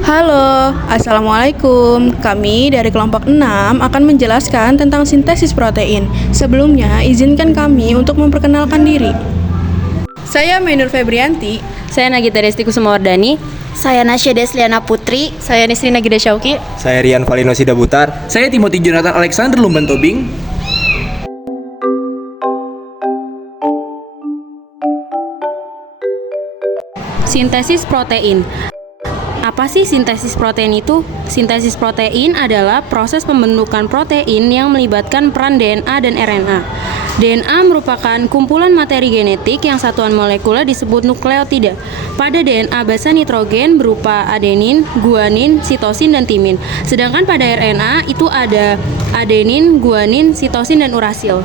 Halo, Assalamualaikum. Kami dari kelompok 6 akan menjelaskan tentang sintesis protein. Sebelumnya, izinkan kami untuk memperkenalkan diri. Saya Mainur Febrianti. Saya Nagita Desti Kusumawardani. Saya Nasya Desliana Putri. Saya Nisri Nagida Syauki. Saya Rian Valino Sidabutar. Saya Timothy Jonathan Alexander Lumban Tobing. Sintesis protein. Apa sih sintesis protein itu? Sintesis protein adalah proses pembentukan protein yang melibatkan peran DNA dan RNA. DNA merupakan kumpulan materi genetik yang satuan molekuler disebut nukleotida. Pada DNA basa nitrogen berupa adenin, guanin, sitosin, dan timin. Sedangkan pada RNA itu ada adenin, guanin, sitosin, dan urasil.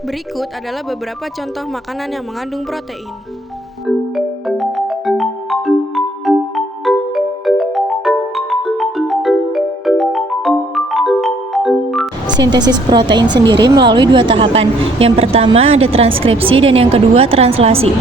Berikut adalah beberapa contoh makanan yang mengandung protein. Sintesis protein sendiri melalui dua tahapan. Yang pertama ada transkripsi dan yang kedua translasi.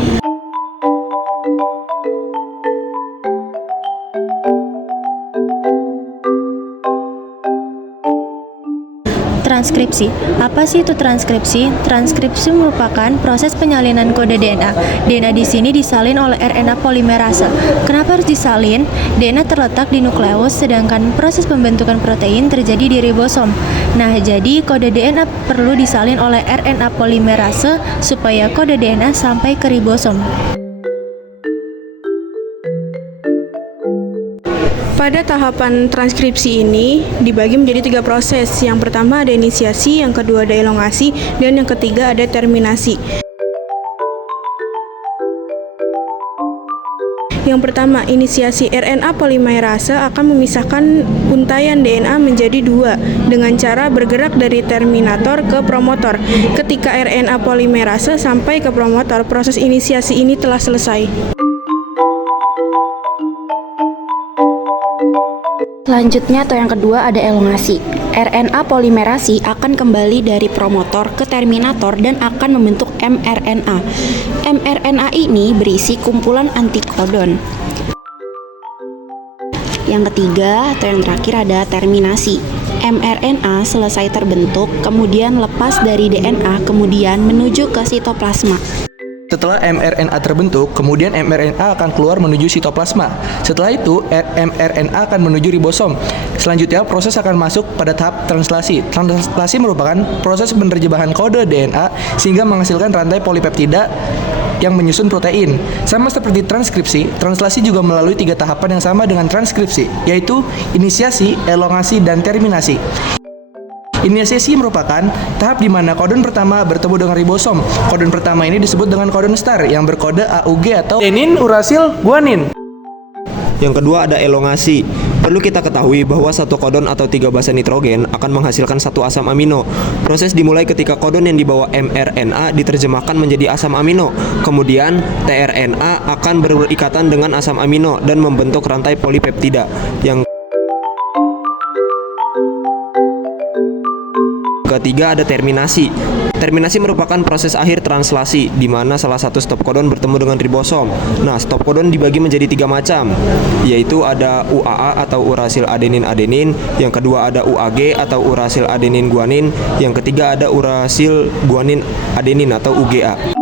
Transkripsi. Apa sih itu transkripsi? Transkripsi merupakan proses penyalinan kode DNA. DNA di sini disalin oleh RNA polimerase. Kenapa harus disalin? DNA terletak di nukleus, sedangkan proses pembentukan protein terjadi di ribosom. Nah, jadi kode DNA perlu disalin oleh RNA polimerase supaya kode DNA sampai ke ribosom. Pada tahapan transkripsi ini dibagi menjadi 3 proses. Yang pertama ada inisiasi, yang kedua ada elongasi, dan yang ketiga ada terminasi. Yang pertama, inisiasi RNA polimerase akan memisahkan untaian DNA menjadi 2 dengan cara bergerak dari terminator ke promotor. Ketika RNA polimerase sampai ke promotor, proses inisiasi ini telah selesai. Selanjutnya atau yang kedua ada elongasi. RNA polimerasi akan kembali dari promotor ke terminator dan akan membentuk mRNA. mRNA ini berisi kumpulan antikodon. Yang ketiga atau yang terakhir ada terminasi. mRNA selesai terbentuk, kemudian lepas dari DNA, kemudian menuju ke sitoplasma. Setelah mRNA terbentuk, kemudian mRNA akan keluar menuju sitoplasma. Setelah itu, mRNA akan menuju ribosom. Selanjutnya, proses akan masuk pada tahap translasi. Translasi merupakan proses penerjemahan kode DNA sehingga menghasilkan rantai polipeptida yang menyusun protein. Sama seperti transkripsi, translasi juga melalui 3 tahapan yang sama dengan transkripsi, yaitu inisiasi, elongasi, dan terminasi. Inisiasi merupakan tahap di mana kodon pertama bertemu dengan ribosom. Kodon pertama ini disebut dengan kodon star yang berkode AUG atau adenin, urasil, guanin. Yang kedua ada elongasi. Perlu kita ketahui bahwa satu kodon atau 3 basa nitrogen akan menghasilkan satu asam amino. Proses dimulai ketika kodon yang dibawa mRNA diterjemahkan menjadi asam amino. Kemudian tRNA akan berikatan dengan asam amino dan membentuk rantai polipeptida. Yang ketiga ada terminasi. Terminasi merupakan proses akhir translasi di mana salah satu stop kodon bertemu dengan ribosom. Nah, stop kodon dibagi menjadi 3 macam, yaitu ada UAA atau urasil adenin adenin, yang kedua ada UAG atau urasil adenin guanin, yang ketiga ada urasil guanin adenin atau UGA.